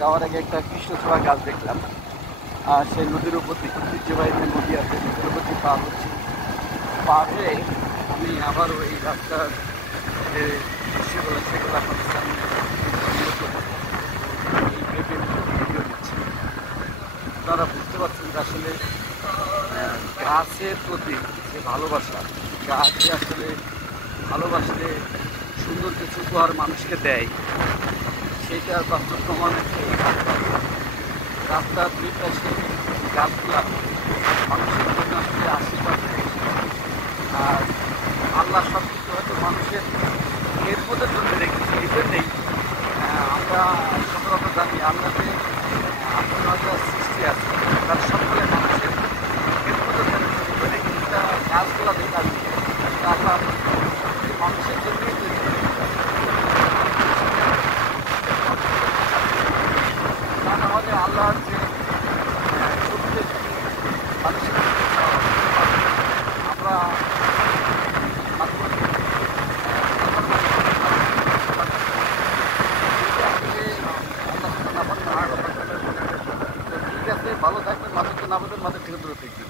যাওয়ার আগে একটা কৃষ্ণচূড়া গাছ দেখলাম, আর সেই নদীর উপর থেকে ঐতিহ্যবাহী যে নদী আছে নদীর উপর দিয়ে পার হচ্ছি। পার হয়ে আমি আবারও এই রাস্তার যে দৃশ্যগুলো সেগুলো আপনাদের সামনে এই ভেবে ভিডিও দিচ্ছি। আপনারা বুঝতে পারছেন যে আসলে গাছের প্রতি যে ভালোবাসা, গাছকে আসলে ভালোবাসলে সুন্দর কিছু উপহার মানুষকে দেয়, সেইটার বাস্তব প্রমাণ হচ্ছে এই রাস্তা। রাস্তার দুই পাশে গাছগুলা মানুষের জন্য আসলে আশীর্বাদ দেয়। আর আল্লাহ সব কিছু হয়তো মানুষের খেদমতের জন্য রেখেছে। এই জন্যেই আমরা সচরাচর জানি আল্লাহ যে আপনার সৃষ্টি আছে তার সকলে মানুষের খেদমতের জন্য তৈরি করে। কিন্তু গাছগুলা দেখা আল্লাহ মানুষের জন্যই তৈরি করে। তা না হলে আল্লাহর যে সত্যি মানুষের আমরা ঠিক আছে, ভালো থাকবেন, মাঝে না আমাদের মাঝে থেকে দূরে থাকবেন।